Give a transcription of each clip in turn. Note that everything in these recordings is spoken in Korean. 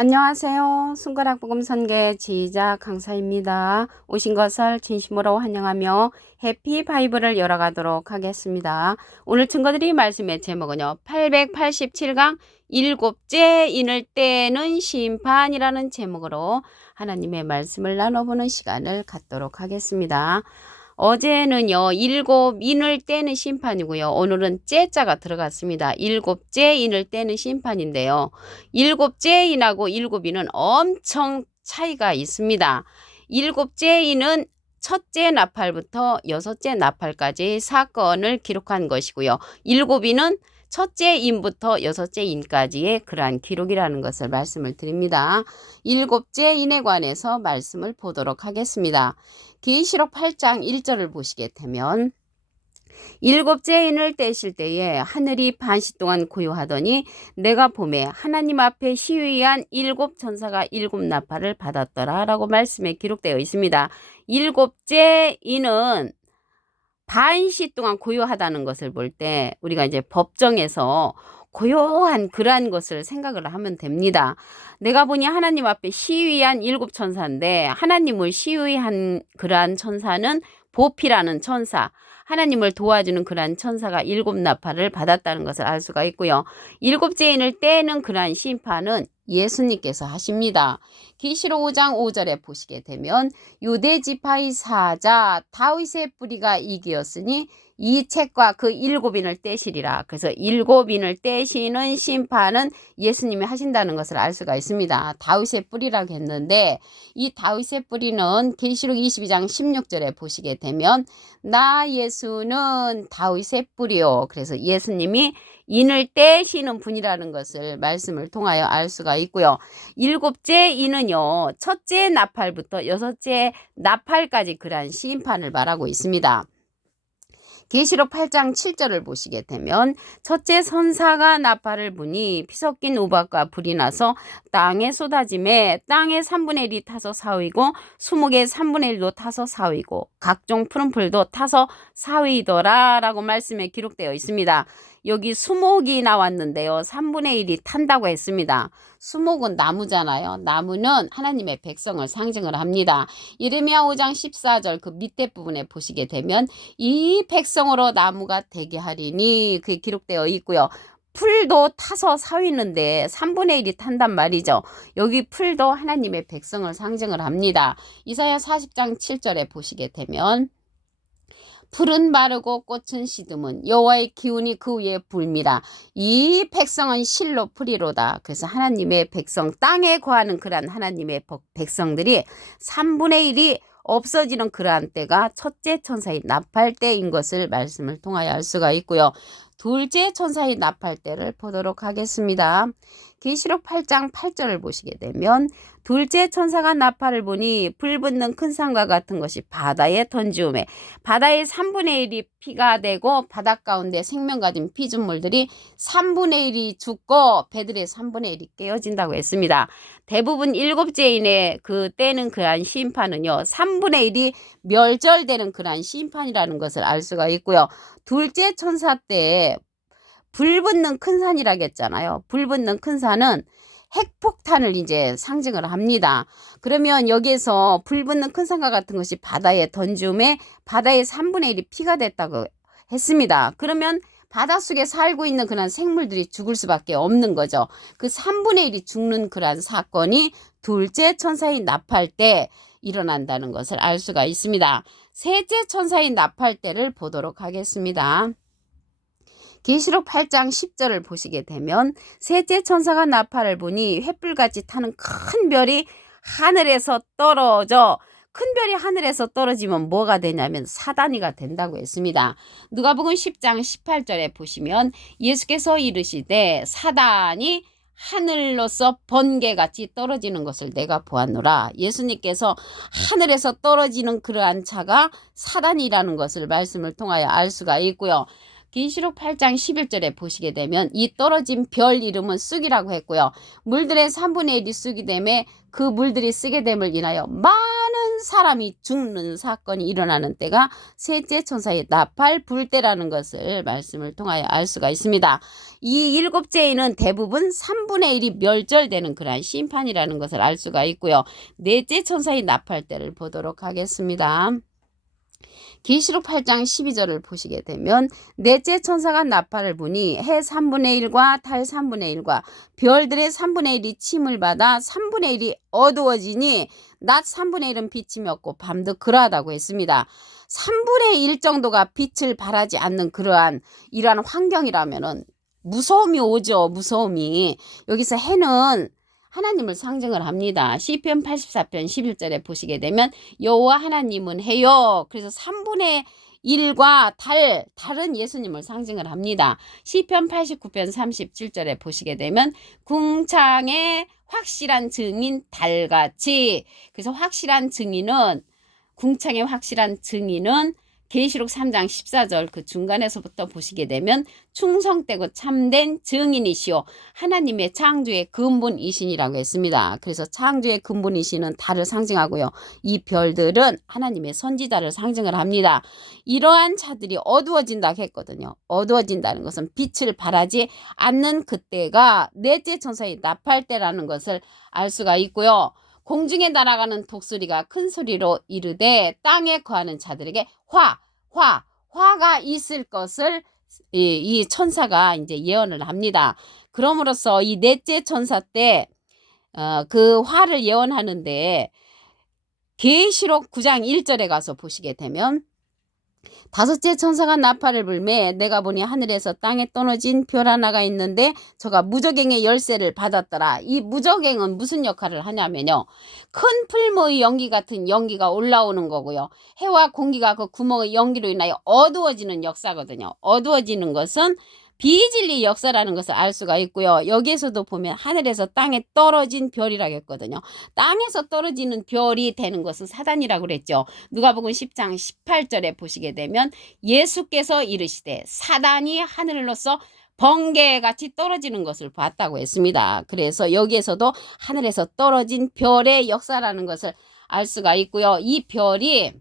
안녕하세요. 손가락 복음 선계 지휘자 강사입니다. 오신 것을 진심으로 환영하며 해피 바이블을 열어가도록 하겠습니다. 오늘 증거드릴 말씀의 제목은요. 887강 일곱째 인을 떼는 심판이라는 제목으로 하나님의 말씀을 나눠보는 시간을 갖도록 하겠습니다. 어제는요, 일곱 인을 떼는 심판이고요. 오늘은 째자가 들어갔습니다. 일곱째 인을 떼는 심판인데요. 일곱째 인하고 일곱인은 엄청 차이가 있습니다. 일곱째 인은 첫째 나팔부터 여섯째 나팔까지 사건을 기록한 것이고요. 일곱인은 첫째 인부터 여섯째 인까지의 그러한 기록이라는 것을 말씀을 드립니다. 일곱째 인에 관해서 말씀을 보도록 하겠습니다. 계시록 8장 1절을 보시게 되면 일곱째 인을 떼실 때에 하늘이 반시 동안 고요하더니 내가 보매 하나님 앞에 시위한 일곱 천사가 일곱 나팔을 받았더라 라고 말씀에 기록되어 있습니다. 일곱째 인은 반시 동안 고요하다는 것을 볼 때 우리가 이제 법정에서 고요한 그러한 것을 생각을 하면 됩니다. 내가 보니 하나님 앞에 시위한 일곱 천사인데 하나님을 시위한 그러한 천사는 보피라는 천사, 하나님을 도와주는 그러한 천사가 일곱 나팔을 받았다는 것을 알 수가 있고요. 일곱째 인을 떼는 그러한 심판은 예수님께서 하십니다. 계시록 5장 5절에 보시게 되면 유대 지파의 사자 다윗의 뿌리가 이기었으니 이 책과 그 일곱인을 떼시리라. 그래서 일곱인을 떼시는 심판은 예수님이 하신다는 것을 알 수가 있습니다. 다윗의 뿌리라고 했는데 이 다윗의 뿌리는 계시록 22장 16절에 보시게 되면 나 예수는 다윗의 뿌리요. 그래서 예수님이 인을 떼시는 분이라는 것을 말씀을 통하여 알 수가 있고요. 일곱째 인은요. 첫째 나팔부터 여섯째 나팔까지 그러한 심판을 말하고 있습니다. 계시록 8장 7절을 보시게 되면 첫째 선사가 나팔을 부니 피 섞인 우박과 불이 나서 땅에 쏟아짐에 땅의 3분의 1이 타서 사위고 수목의 3분의 1도 타서 사위고 각종 푸른 풀도 타서 사위더라 라고 말씀에 기록되어 있습니다. 여기 수목이 나왔는데요. 3분의 1이 탄다고 했습니다. 수목은 나무잖아요. 나무는 하나님의 백성을 상징을 합니다. 예레미야 5장 14절 그 밑에 부분에 보시게 되면 이 백성으로 나무가 되게 하리니 그게 기록되어 있고요. 풀도 타서 사위는데 3분의 1이 탄단 말이죠. 여기 풀도 하나님의 백성을 상징을 합니다. 이사야 40장 7절에 보시게 되면 풀은 마르고 꽃은 시듬은 여호와의 기운이 그 위에 불미라. 이 백성은 실로 풀이로다. 그래서 하나님의 백성, 땅에 거하는 그러한 하나님의 백성들이 3분의 1이 없어지는 그러한 때가 첫째 천사의 나팔 때인 것을 말씀을 통하여 알 수가 있고요. 둘째 천사의 나팔 때를 보도록 하겠습니다. 계시록 8장 8절을 보시게 되면 둘째 천사가 나팔을 보니 불붙는 큰 산과 같은 것이 바다에 던지우매 바다의 3분의 1이 피가 되고 바닷 가운데 생명 가진 피조물들이 3분의 1이 죽고 배들의 3분의 1이 깨어진다고 했습니다. 대부분 일곱째 인의 그 때는 그러한 심판은요. 3분의 1이 멸절되는 그러한 심판이라는 것을 알 수가 있고요. 둘째 천사 때 불붙는 큰 산이라고 했잖아요. 불붙는 큰 산은 핵폭탄을 이제 상징을 합니다. 그러면 여기에서 불붙는 큰 산과 같은 것이 바다에 던짐에 바다의 3분의 1이 피가 됐다고 했습니다. 그러면 바닷속에 살고 있는 그런 생물들이 죽을 수밖에 없는 거죠. 그 3분의 1이 죽는 그런 사건이 둘째 천사의 나팔 때 일어난다는 것을 알 수가 있습니다. 셋째 천사의 나팔 때를 보도록 하겠습니다. 계시록 8장 10절을 보시게 되면 셋째 천사가 나팔을 보니 횃불같이 타는 큰 별이 하늘에서 떨어져 큰 별이 하늘에서 떨어지면 뭐가 되냐면 사단이가 된다고 했습니다. 누가복음 10장 18절에 보시면 예수께서 이르시되 사단이 하늘로서 번개같이 떨어지는 것을 내가 보았노라. 예수님께서 하늘에서 떨어지는 그러한 자가 사단이라는 것을 말씀을 통하여 알 수가 있고요. 계시록 8장 11절에 보시게 되면 이 떨어진 별 이름은 쑥이라고 했고요. 물들의 3분의 1이 쑥이 되매 그 물들이 쓰게 됨을 인하여 많은 사람이 죽는 사건이 일어나는 때가 셋째 천사의 나팔 불 때라는 것을 말씀을 통하여 알 수가 있습니다. 이 일곱째에는 대부분 3분의 1이 멸절되는 그러한 심판이라는 것을 알 수가 있고요. 넷째 천사의 나팔 때를 보도록 하겠습니다. 계시록 8장 12절을 보시게 되면 넷째 천사가 나팔을 부니 해 3분의 1과 달 3분의 1과 별들의 3분의 1이 침을 받아 3분의 1이 어두워지니 낮 3분의 1은 빛이 없고 밤도 그러하다고 했습니다. 3분의 1 정도가 빛을 발하지 않는 이러한 환경이라면은 무서움이 오죠. 무서움이. 여기서 해는 하나님을 상징을 합니다. 시편 84편 11절에 보시게 되면 여호와 하나님은 해요. 그래서 3분의 1과 달은 예수님을 상징을 합니다. 시편 89편 37절에 보시게 되면 궁창의 확실한 증인 달같이. 그래서 궁창의 확실한 증인은 계시록 3장 14절 그 중간에서부터 보시게 되면 충성되고 참된 증인이시오 하나님의 창조의 근본이신이라고 했습니다. 그래서 창조의 근본이신은 달을 상징하고요. 이 별들은 하나님의 선지자를 상징을 합니다. 이러한 자들이 어두워진다 했거든요. 어두워진다는 것은 빛을 발하지 않는 그때가 넷째 천사의 나팔 때라는 것을 알 수가 있고요. 공중에 날아가는 독수리가 큰 소리로 이르되 땅에 거하는 자들에게 화가 있을 것을 이 천사가 이제 예언을 합니다. 그럼으로써 이 넷째 천사 때 그 화를 예언하는데 계시록 9장 1절에 가서 보시게 되면 다섯째 천사가 나팔을 불매 내가 보니 하늘에서 땅에 떨어진 별 하나가 있는데 저가 무저갱의 열쇠를 받았더라. 이 무저갱은 무슨 역할을 하냐면요. 큰 풀무의 연기 같은 연기가 올라오는 거고요. 해와 공기가 그 구멍의 연기로 인하여 어두워지는 역사거든요. 어두워지는 것은 비진리 역사라는 것을 알 수가 있고요. 여기에서도 보면 하늘에서 땅에 떨어진 별이라고 했거든요. 땅에서 떨어지는 별이 되는 것은 사단이라고 그랬죠. 누가복음 10장 18절에 보시게 되면 예수께서 이르시되 사단이 하늘로서 번개같이 떨어지는 것을 봤다고 했습니다. 그래서 여기에서도 하늘에서 떨어진 별의 역사라는 것을 알 수가 있고요. 이 별이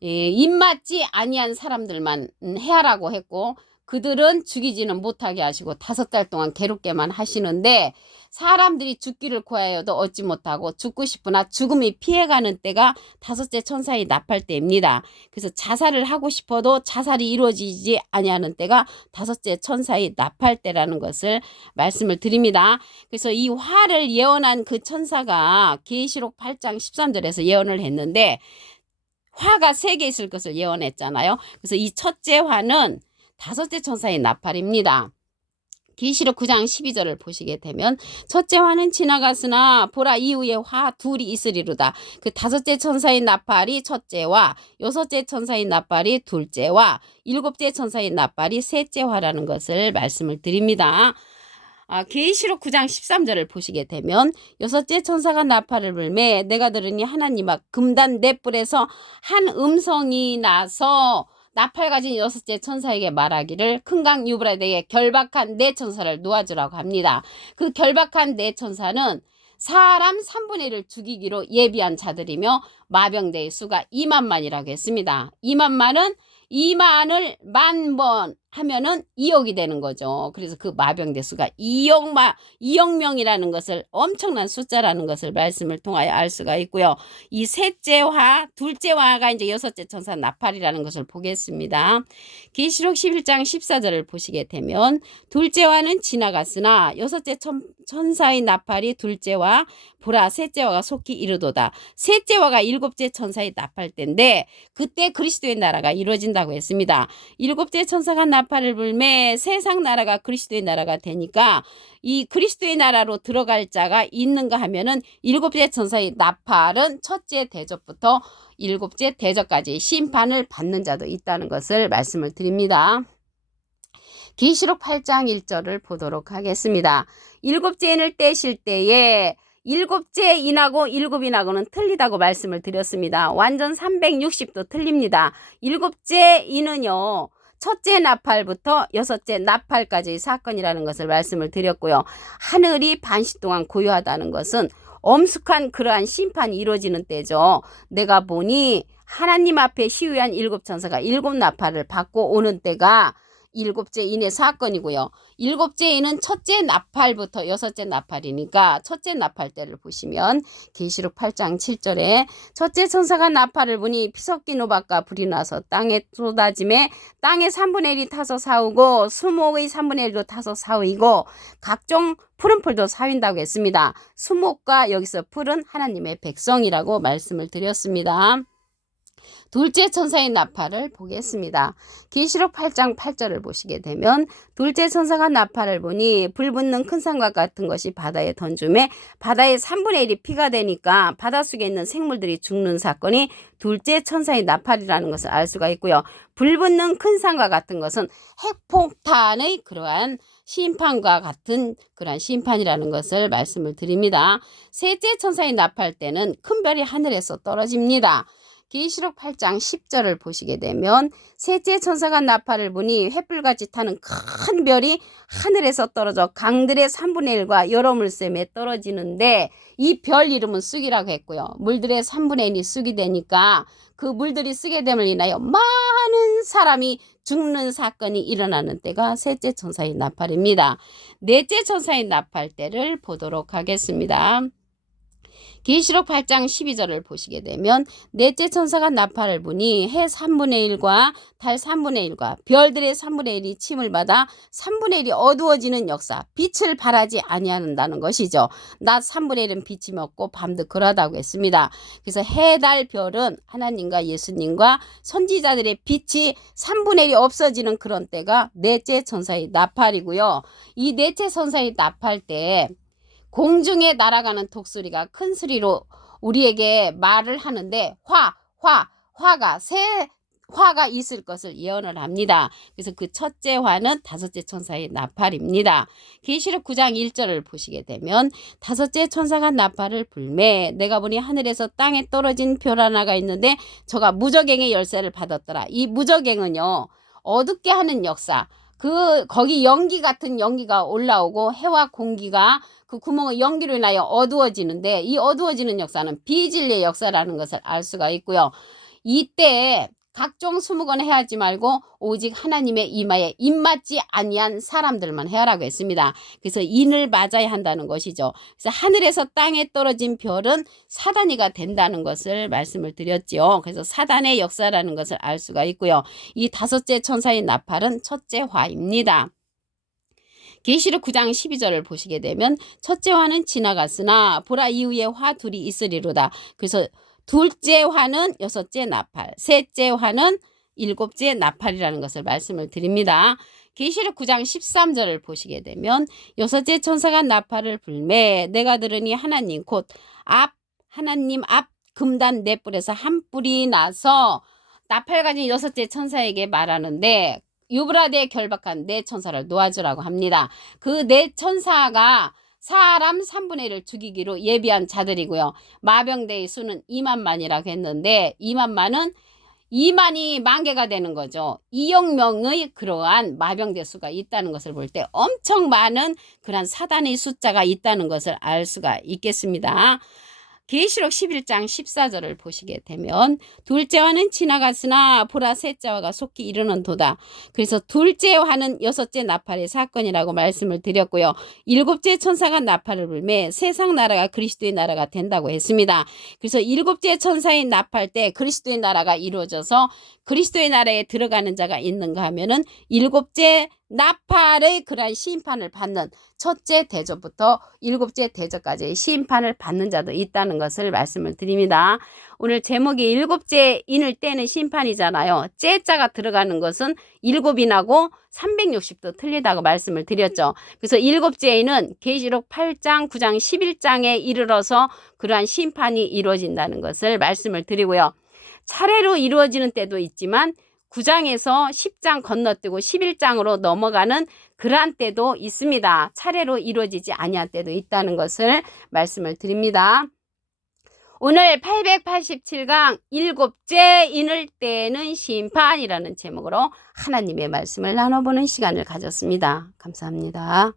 입맞지 아니한 사람들만 해하라고 했고 그들은 죽이지는 못하게 하시고 5달 동안 괴롭게만 하시는데 사람들이 죽기를 구하여도 얻지 못하고 죽고 싶으나 죽음이 피해가는 때가 다섯째 천사의 나팔 때입니다. 그래서 자살을 하고 싶어도 자살이 이루어지지 아니하는 때가 다섯째 천사의 나팔 때라는 것을 말씀을 드립니다. 그래서 이 화를 예언한 그 천사가 계시록 8장 13절에서 예언을 했는데 화가 3개 있을 것을 예언했잖아요. 그래서 이 첫째 화는 다섯째 천사의 나팔입니다. 계시록 9장 12절을 보시게 되면 첫째 화는 지나갔으나 보라 이후에 화 둘이 있으리로다. 그 다섯째 천사의 나팔이 첫째와 여섯째 천사의 나팔이 둘째와 일곱째 천사의 나팔이 셋째 화라는 것을 말씀을 드립니다. 계시록 9장 13절을 보시게 되면 여섯째 천사가 나팔을 불매 내가 들으니 하나님 앞 금단 넷불에서 한 음성이 나서 나팔 가진 여섯째 천사에게 말하기를 큰 강 유브라데에 결박한 네 천사를 놓아주라고 합니다. 그 결박한 네 천사는 사람 3분의 1을 죽이기로 예비한 자들이며 마병대의 수가 2만만이라고 했습니다. 2만만은 2만을 10,000번 하면은 2억이 되는 거죠. 그래서 그 마병대 수가 2억 명이라는 것을 엄청난 숫자라는 것을 말씀을 통하여 알 수가 있고요. 이 셋째 화, 둘째 화가 이제 여섯째 천사 나팔이라는 것을 보겠습니다. 계시록 11장 14절을 보시게 되면 둘째 화는 지나갔으나 여섯째 천사의 나팔이 둘째 화, 보라 셋째 화가 속히 이르도다. 셋째 화가 일곱째 천사의 나팔 때인데 그때 그리스도의 나라가 이루어진다고 했습니다. 일곱째 천사가 나팔을 불매 세상 나라가 그리스도의 나라가 되니까 이 그리스도의 나라로 들어갈 자가 있는가 하면은 일곱째 천사의 나팔은 첫째 대접부터 일곱째 대접까지 심판을 받는 자도 있다는 것을 말씀을 드립니다. 계시록 8장 1절을 보도록 하겠습니다. 일곱째 인을 떼실 때에 일곱째 인하고 일곱 인하고는 틀리다고 말씀을 드렸습니다. 완전 360도 틀립니다. 일곱째 인은요. 첫째 나팔부터 여섯째 나팔까지의 사건이라는 것을 말씀을 드렸고요. 하늘이 반시 동안 고요하다는 것은 엄숙한 그러한 심판이 이루어지는 때죠. 내가 보니 하나님 앞에 시위한 7천사가 7나팔을 받고 오는 때가 7째 인의 사건이고요. 7째 인은 첫째 나팔부터 여섯째 나팔이니까 첫째 나팔 때를 보시면 계시록 8장 7절에 첫째 천사가 나팔을 부니 피섞인 호박과 불이 나서 땅에 쏟아짐에 땅의 3분의 1이 타서 사오고 수목의 3분의 1도 타서 사오이고 각종 푸른 풀도 사윈다고 했습니다. 수목과 여기서 풀은 하나님의 백성이라고 말씀을 드렸습니다. 둘째 천사의 나팔을 보겠습니다. 계시록 8장 8절을 보시게 되면 둘째 천사가 나팔을 보니 불 붙는 큰 산과 같은 것이 바다에 던짐에 바다의 3분의 1이 피가 되니까 바닷속에 있는 생물들이 죽는 사건이 둘째 천사의 나팔이라는 것을 알 수가 있고요. 불 붙는 큰 산과 같은 것은 핵폭탄의 그러한 심판과 같은 그러한 심판이라는 것을 말씀을 드립니다. 셋째 천사의 나팔 때는 큰 별이 하늘에서 떨어집니다. 계시록 8장 10절을 보시게 되면 셋째 천사가 나팔을 부니 횃불같이 타는 큰 별이 하늘에서 떨어져 강들의 3분의 1과 여러 물샘에 떨어지는데 이 별 이름은 쑥이라고 했고요. 물들의 3분의 1이 쑥이 되니까 그 물들이 쓰게 됨을 인하여 많은 사람이 죽는 사건이 일어나는 때가 셋째 천사의 나팔입니다. 넷째 천사의 나팔 때를 보도록 하겠습니다. 계시록 8장 12절을 보시게 되면 넷째 천사가 나팔을 부니 해 3분의 1과 달 3분의 1과 별들의 3분의 1이 침을 받아 3분의 1이 어두워지는 역사, 빛을 발하지 아니한다는 것이죠. 낮 3분의 1은 빛이 없고 밤도 그러하다고 했습니다. 그래서 해, 달, 별은 하나님과 예수님과 선지자들의 빛이 3분의 1이 없어지는 그런 때가 넷째 천사의 나팔이고요. 이 넷째 천사의 나팔 때 공중에 날아가는 독수리가 큰 소리로 우리에게 말을 하는데 화가 새 화가 있을 것을 예언을 합니다. 그래서 그 첫째 화는 다섯째 천사의 나팔입니다. 계시록 9장 1절을 보시게 되면 다섯째 천사가 나팔을 불매 내가 보니 하늘에서 땅에 떨어진 별 하나가 있는데 저가 무저갱의 열쇠를 받았더라. 이 무저갱은요 어둡게 하는 역사, 거기 연기 같은 연기가 올라오고 해와 공기가 그 구멍의 연기로 인하여 어두워지는데 이 어두워지는 역사는 비진리의 역사라는 것을 알 수가 있고요. 이때 각종 수목은 해하지 말고 오직 하나님의 이마에 입맞지 아니한 사람들만 해하라고 했습니다. 그래서 인을 맞아야 한다는 것이죠. 그래서 하늘에서 땅에 떨어진 별은 사단이가 된다는 것을 말씀을 드렸지요. 그래서 사단의 역사라는 것을 알 수가 있고요. 이 다섯째 천사의 나팔은 첫째 화입니다. 계시록 9장 12절을 보시게 되면 첫째 화는 지나갔으나 보라 이후에 화 둘이 있으리로다. 그래서 둘째 화는 여섯째 나팔, 셋째 화는 일곱째 나팔이라는 것을 말씀을 드립니다. 계시록 9장 13절을 보시게 되면 여섯째 천사가 나팔을 불매 내가 들으니 하나님 앞 금단 네 뿔에서 한 뿔이 나서 나팔 가진 여섯째 천사에게 말하는데 유브라데에 결박한 네 천사를 놓아주라고 합니다. 그 네 천사가 사람 3분의 1을 죽이기로 예비한 자들이고요. 마병대의 수는 2만만이라고 했는데 2만이 만개가 되는 거죠. 2억 명의 그러한 마병대 수가 있다는 것을 볼 때 엄청 많은 그런 사단의 숫자가 있다는 것을 알 수가 있겠습니다. 계시록 11장 14절을 보시게 되면 둘째 화는 지나갔으나 보라 셋째 화가 속히 이르는도다. 그래서 둘째 화는 여섯째 나팔의 사건이라고 말씀을 드렸고요. 일곱째 천사가 나팔을 불매 세상 나라가 그리스도의 나라가 된다고 했습니다. 그래서 일곱째 천사의 나팔 때 그리스도의 나라가 이루어져서 그리스도의 나라에 들어가는 자가 있는가 하면은 일곱째 나팔의 그러한 심판을 받는 첫째 대접부터 일곱째 대접까지의 심판을 받는 자도 있다는 것을 말씀을 드립니다. 오늘 제목이 일곱째 인을 떼는 심판이잖아요. 째자가 들어가는 것은 일곱인하고 360도 틀리다고 말씀을 드렸죠. 그래서 일곱째 인은 계시록 8장, 9장, 11장에 이르러서 그러한 심판이 이루어진다는 것을 말씀을 드리고요. 차례로 이루어지는 때도 있지만 9장에서 10장 건너뛰고 11장으로 넘어가는 그러한 때도 있습니다. 차례로 이루어지지 아니한 때도 있다는 것을 말씀을 드립니다. 오늘 887강 일곱째 인을 떼는 심판이라는 제목으로 하나님의 말씀을 나눠보는 시간을 가졌습니다. 감사합니다.